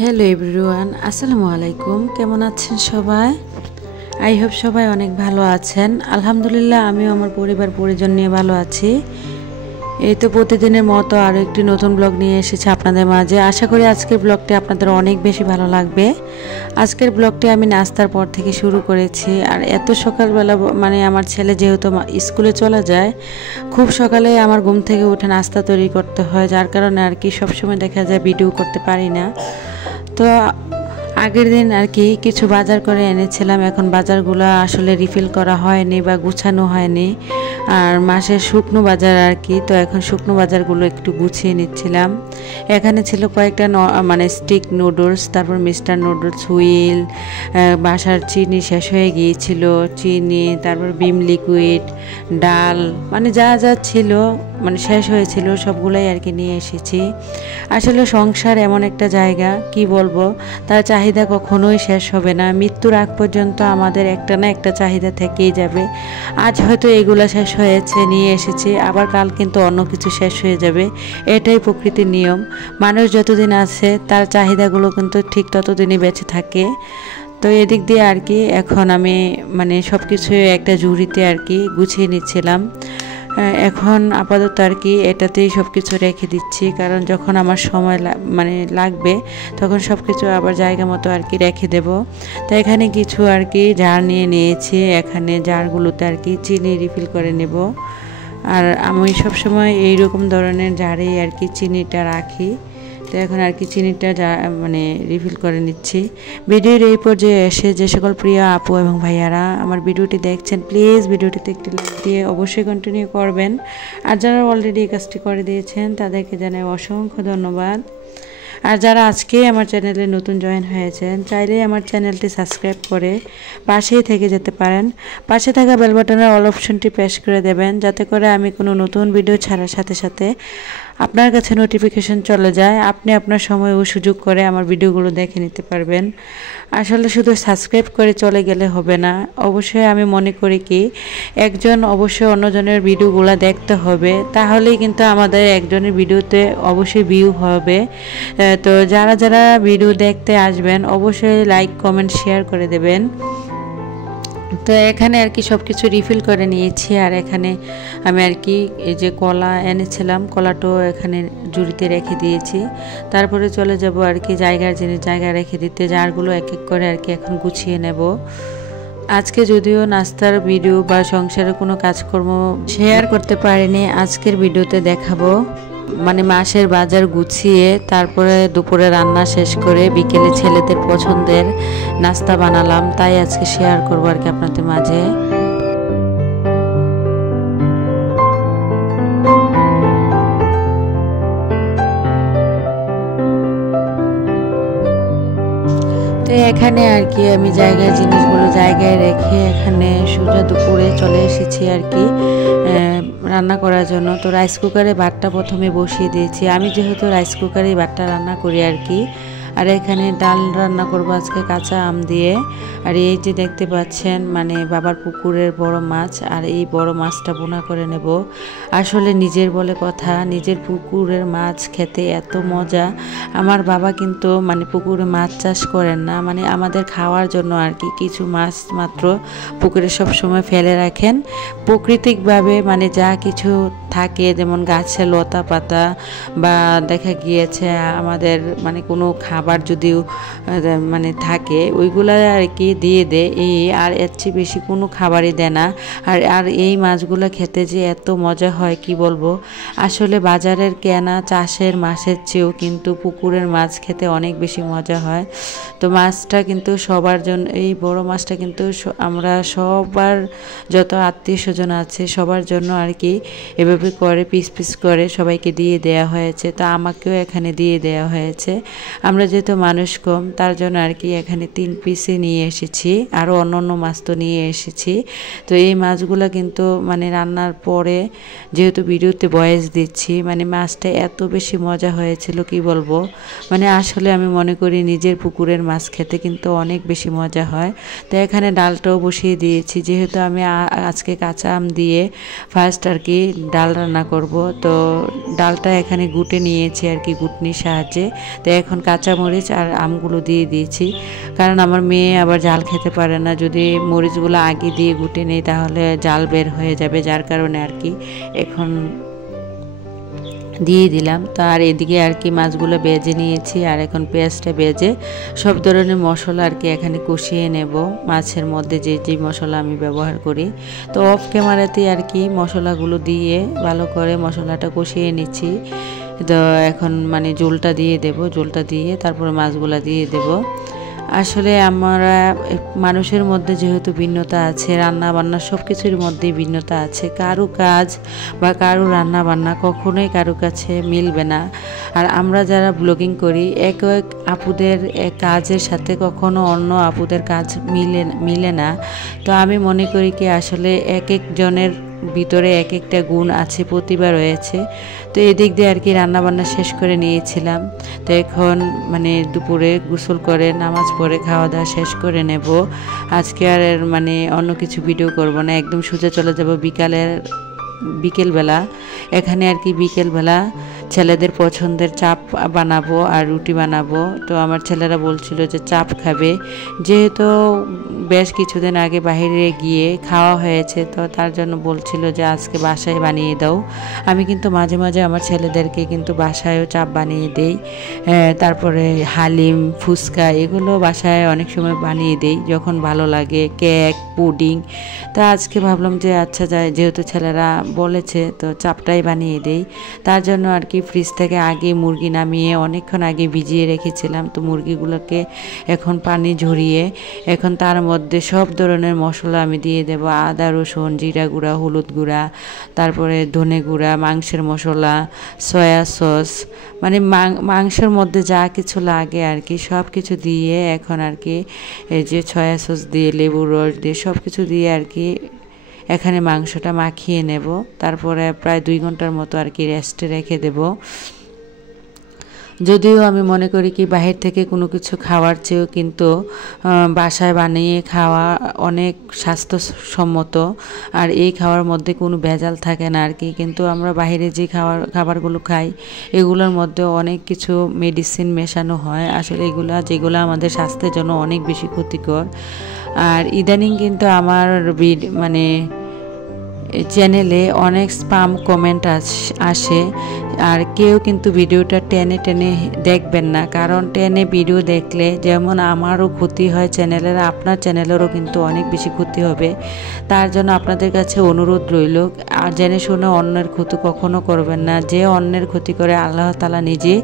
Hello everyone, আসসালামু আলাইকুম। কেমন আছেন সবাই? আই হোপ সবাই অনেক ভালো আছেন। আলহামদুলিল্লাহ, আমিও আমার পরিবার পরিজন নিয়ে ভালো আছি। এই তো প্রতিদিনের মতো আরও একটি নতুন ব্লগ নিয়ে এসেছি আপনাদের মাঝে। আশা করি আজকের ব্লগটি আপনাদের অনেক বেশি ভালো লাগবে। আজকের ব্লগটি আমি নাস্তার পর থেকে শুরু করেছি। আর এত সকালবেলা আমার ছেলে যেহেতু স্কুলে চলে যায়, খুব সকালে আমার ঘুম থেকে উঠে নাস্তা তৈরি করতে হয়, যার কারণে আর কি সবসময় দেখা যায় ভিডিও করতে পারি না। তো আগের দিন আর কি কিছু বাজার করে এনেছিলাম। এখন বাজারগুলো আসলে রিফিল করা হয়নি বা গুছানো হয়নি, আর মাসের শুকনো বাজার আর কি। তো এখন শুকনো বাজারগুলো একটু গুছিয়ে নিচ্ছিলাম। এখানে ছিল কয়েকটা স্টিক নুডলস, তারপর মিস্টার নুডলস, হুইল, বাসার চিনি শেষ হয়ে গিয়েছিল, চিনি, তারপর বিম লিকুইড, ডাল, যা যা ছিল শেষ হয়েছিল সবগুলোই আর কি নিয়ে এসেছি। আসলে সংসার এমন একটা জায়গা, কি বলবো, তার চাহিদা কখনোই শেষ হবে না। মৃত্যুর আগ পর্যন্ত আমাদের একটা না একটা চাহিদা থেকেই যাবে। আজ হয়তো এগুলো শেষ হয়েছে, নিয়ে এসেছি, আবার কাল কিন্তু অন্য কিছু শেষ হয়ে যাবে। এটাই প্রকৃতির নিয়ম। মানুষ যতদিন আছে তার চাহিদাগুলো কিন্তু ঠিক ততদিনই বেঁচে থাকে। তো এদিক দিয়ে আর কি এখন আমি সব কিছু একটা ঝুড়িতে আর কি গুছিয়ে নিচ্ছিলাম। এখন আপাতত আর কি এটাতেই সব কিছু রেখে দিচ্ছি, কারণ যখন আমার সময় লাগবে তখন সব কিছু আবার জায়গা মতো আর কি রেখে দেব। তো এখানে কিছু আর কি জার নিয়ে নিয়েছি। এখানে জারগুলোতে আর কি চিনি রিফিল করে নেব। আর আমি সবসময় এইরকম ধরনের জারেই আর কি চিনিটা রাখি। তো এখন আর কি চিনিটা রিফিল করে নিচ্ছি। ভিডিওর এই পর্যায়ে এসে যে সকল প্রিয় আপু এবং ভাইয়ারা আমার ভিডিওটি দেখছেন, প্লিজ ভিডিওটিতে একটি লাইক দিয়ে অবশ্যই কন্টিনিউ করবেন। আর যারা অলরেডি এই কাজটি করে দিয়েছেন তাদেরকে জানাই অসংখ্য ধন্যবাদ। আর যারা আজকে আমার চ্যানেলে নতুন জয়েন হয়েছেন, চাইলেই আমার চ্যানেলটি সাবস্ক্রাইব করে পাশেই থেকে যেতে পারেন। পাশে থাকা বেল বাটনের অল অপশনটি প্রেস করে দেবেন, যাতে করে আমি কোনো নতুন ভিডিও ছাড়ার সাথে সাথে আপনার কাছে নোটিফিকেশন চলে যায়। আপনি আপনার সময় ও সুযোগ করে আমার ভিডিওগুলো দেখে নিতে পারবেন। আসলে শুধু সাবস্ক্রাইব করে চলে গেলে হবে না। অবশ্যই আমি মনে করি কি একজন অবশ্যই অন্যজনের ভিডিওগুলো দেখতে হবে, তাহলেই কিন্তু আমাদের একজনের ভিডিওতে অবশ্যই ভিউ হবে। তো যারা যারা ভিডিও দেখতে আসবেন অবশ্যই লাইক, কমেন্ট, শেয়ার করে দেবেন। তো এখানে আর কি সব কিছু রিফিল করে নিয়েছি। আর এখানে আমি আর কি এই যে কলা এনেছিলাম, কলাটাও এখানে ঝুড়িতে রেখে দিয়েছি। তারপরে চলে যাব আর কি জায়গার জিনিস জায়গায় রেখে দিতে, জারগুলো এক এক করে আর কি এখন গুছিয়ে নেব। আজকে যদিও নাস্তার ভিডিও বা সংসারের কোনো কাজকর্ম শেয়ার করতে পারিনি, আজকের ভিডিওতে দেখাবো। মাসের বাজার গুছিয়ে তারপরে দুপুরে রান্না শেষ করে বিকেলে ছেলেদের পছন্দের নাস্তা বানালাম, তাই আজকে শেয়ার করবো আর কি আপনাদের মাঝে। তো এখানে আর কি আমি জিনিসগুলো জায়গায় রেখে এখানে সোজা দুপুরে চলে এসেছি আর কি রান্না করার জন্য। তো রাইস কুকারে ভাতটা প্রথমে বসিয়ে দিয়েছি। আমি যেহেতু রাইস কুকারে ভাতটা রান্না করি আর কি। আর এখানে ডাল রান্না করবো আজকে কাঁচা আম দিয়ে। আর এই যে দেখতে পাচ্ছেন বাবার পুকুরের বড় মাছ, আর এই বড় মাছটা বোনা করে নেব। আসলে নিজের বলে কথা, নিজের পুকুরের মাছ খেতে এত মজা। আমার বাবা কিন্তু পুকুরে মাছ চাষ করেন না, আমাদের খাওয়ার জন্য আর কি কিছু মাছ মাত্র পুকুরে সব সময় ফেলে রাখেন। প্রাকৃতিকভাবে যা কিছু থাকে, যেমন গাছের লতা পাতা বা দেখা গিয়েছে আমাদের কোনো খাবার যদিও থাকে, ওইগুলা আর কি দিয়ে দেয়। আর এর চেয়ে বেশি কোনো খাবারই দেয় না। আর এই মাছগুলো খেতে যে এত মজা হয় কি বলবো। আসলে বাজারের কেনা চাষের মাছের চেয়েও কিন্তু পুকুরের মাছ খেতে অনেক বেশি মজা হয়। তো মাছটা কিন্তু সবার জন্য, এই বড় মাছটা কিন্তু আমরা সবার যত আত্মীয় স্বজন আছে সবার জন্য আর কি এভাবে করে পিস পিস করে সবাইকে দিয়ে দেওয়া হয়েছে। তো আমাকেও এখানে দিয়ে দেওয়া হয়েছে। আমরা যেহেতু মানুষ কম, তার জন্য আর কি এখানে 3 পিসে নিয়ে এসেছি, আরও অন্য মাছ তো নিয়ে এসেছি। তো এই মাছগুলো কিন্তু রান্নার পরে যেহেতু ভিডিওতে ভয়েস দিচ্ছি, মাছটা এত বেশি মজা হয়েছিল কি বলবো। আসলে আমি মনে করি নিজের পুকুরের মাছ খেতে কিন্তু অনেক বেশি মজা হয়। তো এখানে ডালটাও বসিয়ে দিয়েছি, যেহেতু আমি আজকে কাঁচা আম দিয়ে ফার্স্ট আর কি ডাল রান্না করব। তো ডালটা এখানে গুটে নিয়েছি আর কি গুটনির সাহায্যে। তো এখন কাঁচামরিচ মরিচ আর আমগুলো দিয়ে দিয়েছি, কারণ আমার মেয়ে আবার ঝাল খেতে পারে না। যদি মরিচগুলো আগে দিয়ে গুটে নেই তাহলে ঝাল বের হয়ে যাবে, যার কারণে আর কি এখন দিয়ে দিলাম। তো আর এদিকে আর কি মাছগুলো ভেজে নিয়েছি, আর এখন পেঁয়াজটা ভেজে সব ধরনের মশলা আর কি এখানে কষিয়ে নেব, মাছের মধ্যে যে যে মশলা আমি ব্যবহার করি। তো অফ ক্যামেরাতেই আর কি মশলাগুলো দিয়ে ভালো করে মশলাটা কষিয়ে নিচ্ছি। তো এখন মানে ঝোলটা দিয়ে দেব, ঝোলটা দিয়ে তারপরে মাছগুলো দিয়ে দেব। আসলে আমরা মানুষের মধ্যে যেহেতু ভিন্নতা আছে, রান্না বান্না সব কিছুর মধ্যেই ভিন্নতা আছে। কারো কাজ বা কারো রান্না বান্না কখনোই কারো কাছে মিলবে না। আর আমরা যারা ব্লগিং করি এক এক আপুদের কাজের সাথে কখনো অন্য আপুদের কাজ মিলে না। তো আমি মনে করি কি আসলে এক একজনের ভিতরে এক একটা গুণ আছে, প্রতিভা রয়েছে। তো এদিক দিয়ে আর কি রান্নাবান্না শেষ করে নিয়েছিলাম। তো এখন মানে দুপুরে গোসল করে নামাজ পড়ে খাওয়া দাওয়া শেষ করে নেব। আজকে আর মানে অন্য কিছু ভিডিও করব না, একদম সোজা চলে যাব বিকেলবেলা। এখানে আর কি বিকেলবেলা ছেলেদের পছন্দের চাপ বানাবো আর রুটি বানাবো। তো আমার ছেলেরা বলছিল যে চাপ খাবে, যেহেতু বেশ কিছুদিন আগে বাইরে গিয়ে খাওয়া হয়েছে, তো তার জন্য বলছিল যে আজকে বাসায় বানিয়ে দাও। আমি কিন্তু মাঝে মাঝে আমার ছেলেদেরকে কিন্তু বাসায়ও চাপ বানিয়ে দেই। তারপরে হালিম, ফুচকা এগুলো বাসায় অনেক সময় বানিয়ে দেই যখন ভালো লাগে, কেক, পুডিং। তো আজকে ভাবলাম যে আচ্ছা যায়, যেহেতু ছেলেরা বলেছে তো চাপটাই বানিয়ে দেই। তার জন্য আর কি ফ্রিজ থেকে আগে মুরগি নামিয়ে অনেকক্ষণ আগে ভিজিয়ে রেখেছিলাম। তো মুরগিগুলোকে এখন পানি ঝরিয়ে এখন তার মধ্যে সব ধরনের মশলা আমি দিয়ে দেব, আদা, রসুন, জিরা গুঁড়া, হলুদ গুঁড়া, তারপরে ধনে গুঁড়া, মাংসের মশলা, সয়া সস, মানে মাংসের মধ্যে যা কিছু লাগে আর কি সব কিছু দিয়ে এখন আর কি এই যে সয়া সস দিয়ে লেবুর রস দিয়ে সব কিছু দিয়ে আর কি এখানে মাংসটা মাখিয়ে নেব। তারপরে প্রায় 2 ঘন্টার মতো আর কি রেস্টে রেখে দেব। যদিও আমি মনে করি কি বাহির থেকে কোনো কিছু খাওয়ার চেয়েও কিন্তু বাসায় বানিয়ে খাওয়া অনেক স্বাস্থ্যসম্মত, আর এই খাওয়ার মধ্যে কোনো ভেজাল থাকে না আর কি। কিন্তু আমরা বাইরে যে খাবারগুলো খাই এগুলোর মধ্যে অনেক কিছু মেডিসিন মেশানো হয়, আসলে যেগুলো আমাদের স্বাস্থ্যের জন্য অনেক বেশি ক্ষতিকর। আর ইদানিং কিন্তু আমার মানে চ্যানেলে অনেক স্প্যাম কমেন্ট আসে, আর কেউ কিন্তু ভিডিওটা টেনে টেনে দেখবেন না, কারণ টেনে ভিডিও দেখলে যেমন আমারও ক্ষতি হয় চ্যানেলের, আপনার চ্যানেলেরও কিন্তু অনেক বেশি ক্ষতি হবে। তার জন্য আপনাদের কাছে অনুরোধ রইল, আর জেনে শুনে অন্যের ক্ষতি কখনো করবেন না। যে অন্যের ক্ষতি করে আল্লাহ তাআলা নিজে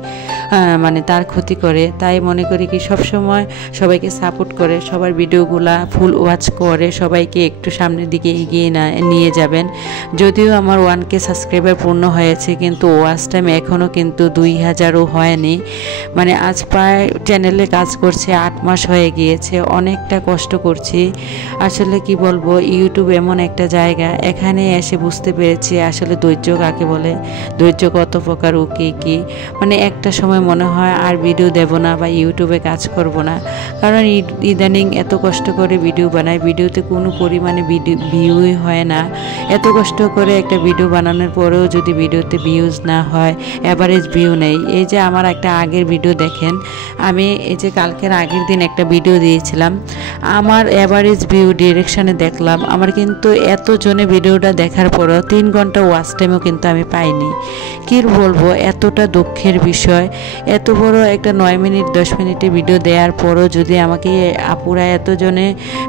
মানে তার ক্ষতি করে। তাই মনে করি কি সবসময় সবাইকে সাপোর্ট করে, সবার ভিডিওগুলা ফুল ওয়াচ করে সবাইকে একটু সামনের দিকে এগিয়ে নিয়ে যাবেন। যদিও আমার 1K সাবস্ক্রাইবার পূর্ণ হয়েছে, কিন্তু ওয়াচ টাইম এখনও কিন্তু 2000ও হয়নি। মানে আজ প্রায় চ্যানেলে কাজ করছে 8 মাস হয়ে গিয়েছে, অনেকটা কষ্ট করছি। আসলে কি বলবো, ইউটিউব এমন একটা জায়গা, এখানে এসে বুঝতে পেরেছি আসলে ধৈর্য কাকে বলে, ধৈর্য কত প্রকার ও কি। মানে একটা সময় মনে হয় আর ভিডিও দেব না বা ইউটিউবে কাজ করব না, কারণ ইদানিং এত কষ্ট করে ভিডিও বানাই, ভিডিওতে কোনো পরিমাণে ভিউই হয় না। এত কষ্ট করে একটা ভিডিও বানানোর পরেও যদি ভিডিওতে ভিউজ না হয়, অ্যাভারেজ ভিউ নেই। এই যে আমার একটা আগের ভিডিও দেখেন, আমি এই যে কালকের আগের দিন একটা ভিডিও দিয়েছিলাম, আমার অ্যাভারেজ ভিউ ডিরেকশানে দেখলাম, আমার কিন্তু এতজনে ভিডিওটা দেখার পরেও 3 ঘন্টা ওয়াচ টাইমও কিন্তু আমি পাইনি। কি বলবো, এতটা দুঃখের বিষয়। এত বড় একটা 9 মিনিট 10 মিনিটে ভিডিও দেওয়ার পরও যদি আমাকে আপুরা এতজনে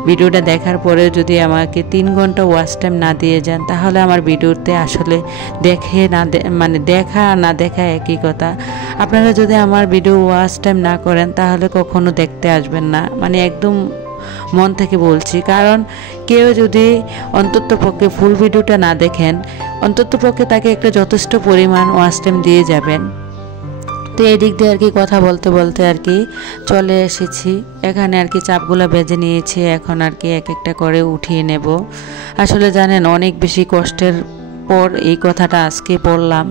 ভিডিওটা দেখার পরেও যদি আমাকে 3 ঘন্টা ওয়াচ টাইম না দিয়ে যান, তাহলে আমার ভিডিওতে আসলে মানে দেখা না দেখা একই কথা। আপনারা যদি আমার ভিডিও ওয়াচ টাইম না করেন তাহলে কখনো দেখতে আসবেন না, মানে একদম মন থেকে বলছি। কারণ কেউ যদি অন্ততপক্ষে ফুল ভিডিওটা না দেখেন, অন্ততপক্ষে তাকে একটা যথেষ্ট পরিমাণ ওয়াচ টাইম দিয়ে যাবেন। তো এদিক দিয়ে আর কি কথা বলতে বলতে আর কি চলে এসেছি এখানে, আর কি চাপগুলো ভেজে নিয়েছি, এখন আর কি এক একটা করে উঠিয়ে নেব। আসলে জানেন অনেক বেশি কষ্টের পর এই কথাটা আজকে বললাম।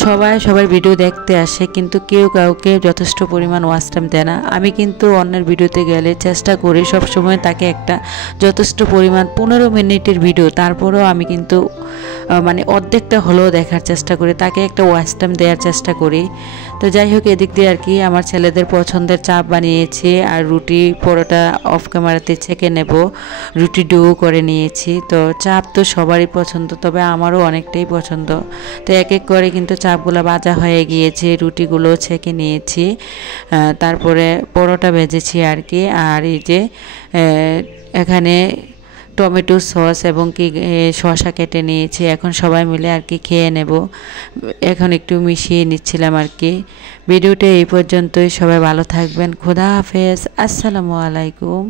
সবাই সবার ভিডিও দেখতে আসে, কিন্তু কেউ কাউকে যথেষ্ট পরিমাণ ওয়াচ টাইম দেয় না। আমি কিন্তু অন্যের ভিডিওতে গেলে চেষ্টা করি সবসময় তাকে একটা যথেষ্ট পরিমাণ 15 মিনিটের ভিডিও, তারপরেও আমি কিন্তু মানে অর্ধেকটা হলেও দেখার চেষ্টা করি, তাকে একটা ওয়াচ টাইম দেওয়ার চেষ্টা করি। তো যাই হোক, এদিক দিয়ে আর কি আমার ছেলেদের পছন্দের চাপ বানিয়েছি, আর রুটি পরোটা অফ ক্যামেরাতে ছেঁকে নেব, রুটি ডো করে নিয়েছি। তো চাপ তো সবারই পছন্দ, তবে আমারও অনেকটাই পছন্দ। তো এক এক করে কিন্তু চাপগুলো ভাজা হয়ে গিয়েছে, রুটিগুলো ছেঁকে নিয়েছি, তারপরে পরোটা ভেজেছি আর কি। আর এই যে এখানে টমেটো সস এবং কি শসা কেটে নিয়েছি, এখন সবাই মিলে আর কি খেয়ে নেব। এখন একটু মিশিয়ে নিচ্ছিলাম আর কি। ভিডিওটা এই পর্যন্তই, সবাই ভালো থাকবেন, খোদা হাফেজ, আসসালামু আলাইকুম।